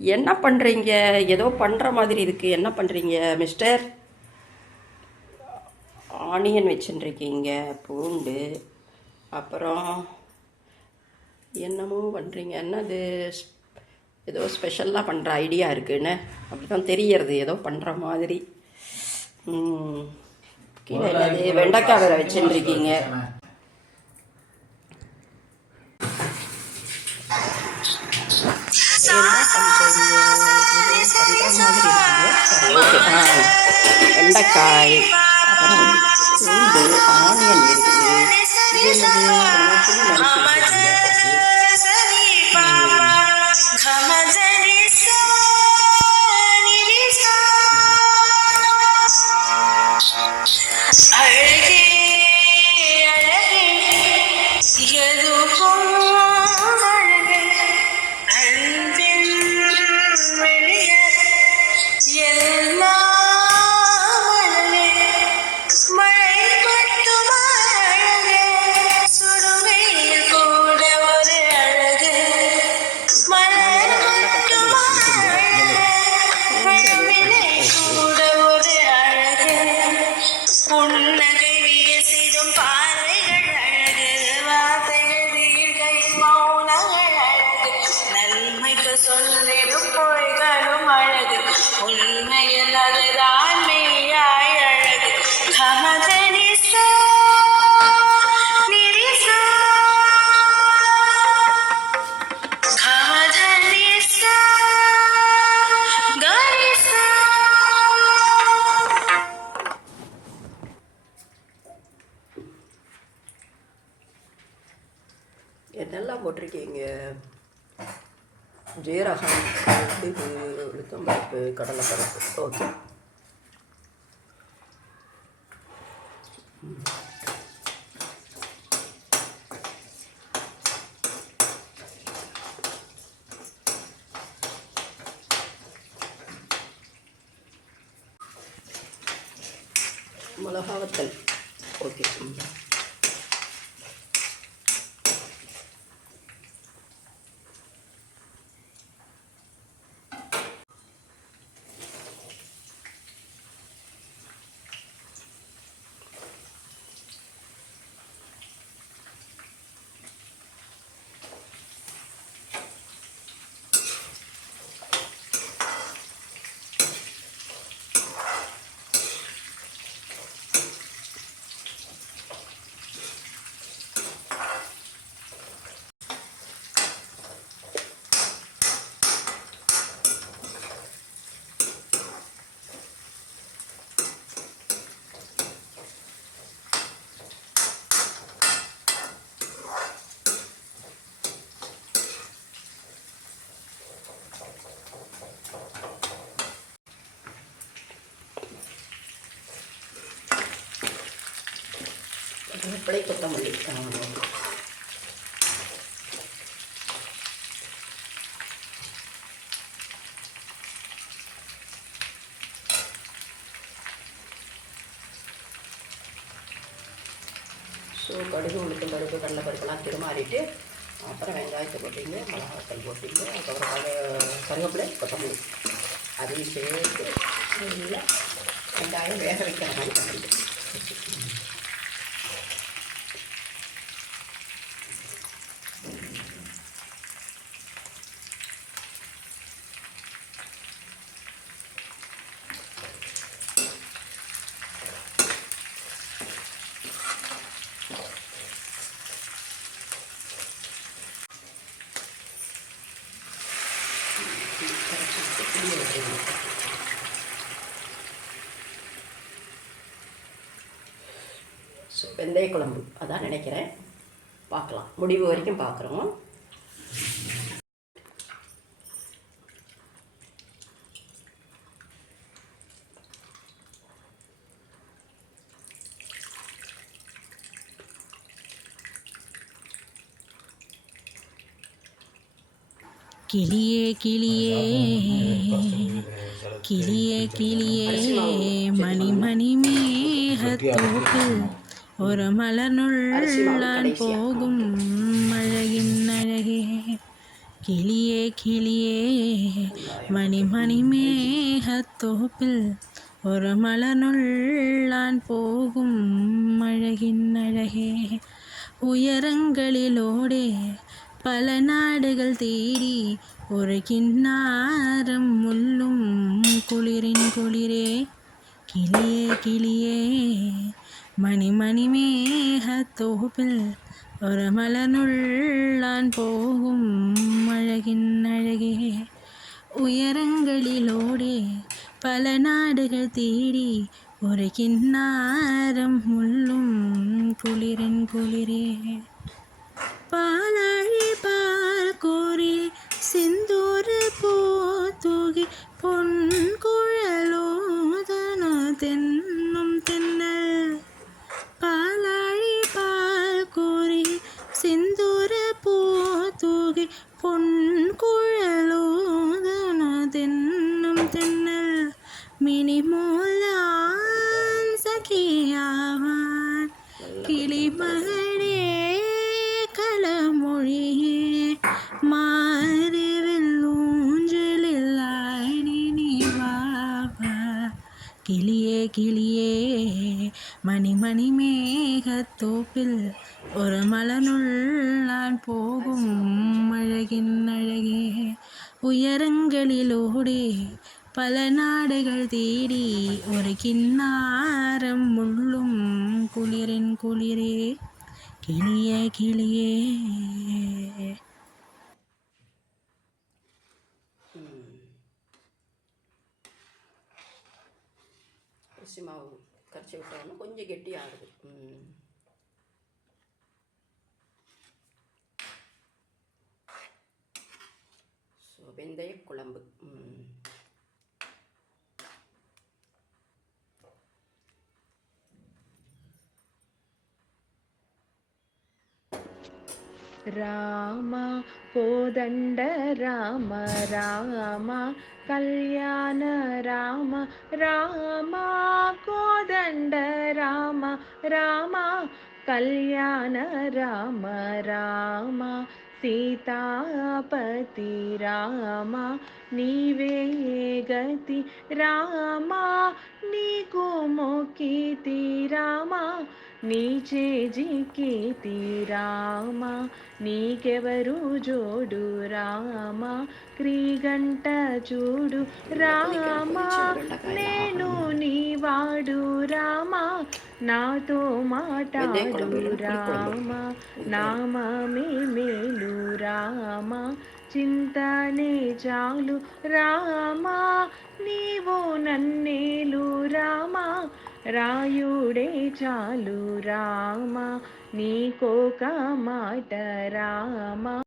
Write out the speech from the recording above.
என்ன பண்ணுறீங்க? ஏதோ பண்ணுற மாதிரி இருக்குது. என்ன பண்ணுறீங்க மிஸ்டர்? ஆனியன் வச்சுருக்கீங்க, பூண்டு, அப்புறம் என்னமோ பண்ணுறீங்க. என்னது? ஏதோ ஸ்பெஷலாக பண்ணுற ஐடியா இருக்குன்னு அப்படி தான் தெரியறது. ஏதோ பண்ணுற மாதிரி. கீழே என்னது? வெண்டைக்காய் வேறு வச்சுருக்கீங்க. வெண்டைக்காய், அப்புறம் பூண்டு, ஆனியன் இருக்குது. என்னெல்லாம் போட்டிருக்கீங்க? ஜீரகம், உளுத்தம்பருப்பு, கடலைப்பருப்பு. ஓகே. மிளகா வத்தல். ஓகே. அப்படியே கொத்தமல்லி. ஸோ கடுகு, உளுத்தம் பருப்பு, கடலைப்பருப்புலாம் திருமாறிட்டு அப்புறம் வெங்காயத்தை போட்டிங்க, மிளகாத்தல் போட்டிங்க, அதுக்கப்புறம் கருவேப்பிலை, கொத்தமல்லி அதையும் சேர்த்து நல்லா வெங்காயம் வேக வைக்கிற மாதிரி பண்ணிட்டு ஸோ வெந்தய குழம்பு அதான் நினைக்கிறேன். பார்க்கலாம், முடிவு வரைக்கும் பார்க்குறோம். கிளியே கிளியே கிளியே கிளியே மணி மணி மேகத்தோப்பு ஒரு மலர்நுள்ளான் போகும் அழகின் அழகே കിളിയേ കിളിയേ മണിമണി മേഘത്തോപ്പിൽ ഒരു മലർന്നുള്ളാൻ പോകും അഴകിനഴകേ ഉയരങ്ങളിലൂടെ പല നാടുകൾ തേടി ഒരു കിന്നാരം മുള്ളും കുളിരിൻ കുളിരേ കിളിയേ കിളിയേ മണിമണി മേഘത്തോപ്പിൽ ഒരു മലർന്നുള്ളാൻ പോകും അഴകിനഴകേ ഉയരങ്ങളിലൂടെ പല നാടുകൾ തേടി ഒരു കിന്നാരം മുള്ളും കുളിരൻ കുളിരേ പാലാഴി പാൽ കോരി സിന്ദൂര പൂത്തുകി പൊൻകുഴലോദന തെന്നും തെന്നൽ പാലാഴി പാൽ കോരി സിന്ദൂര പൂത്തുകി പൊൻകുഴലോദന തെന്നും തെന്നൽ മിനിമോലാൻ സഖിയാവാൻ കിളിമകളേ കളമൊഴിയേ മാറിവില്ലൂഞ്ചലിലായി നീ വാവാ കിളിയേ കിളിയേ മണിമണി മേഘത്തോപ്പിൽ ഒരു മലർന്നുള്ളാൻ പോകും അഴകിനഴകേ ഉയരങ്ങളിലൂടെ പല നാടുകൾ തേടി ഒരു കിന്നാരം മുള്ളും കുളിരൻ കുളിരേ കിളിയേ കിളിയേ அரிசி மாவு கரைச்சி விட்டோன்னா கொஞ்சம் கெட்டியாகுது. ஸோ வெந்தய குழம்பு. రామ కోదండ రామ రామ కళ్యాణ రామ రామ కోదండ రామ రామ కళ్యాణ రామ రామ సీతాపతి రామ నీవే గతి రామ నీకు మొక్కితి రామ నీ చేజికితి రామ నీకెవరు జోడు రామ క్రీగంట చూడు రామ నేను నీవాడు రామ నాతో మాటాడు రామ నామమే మేలు రామ చింతనే చాలు రామ నీవు నన్నేలు రామ రాయుడే చాలు రామ నీకోక మాట రామ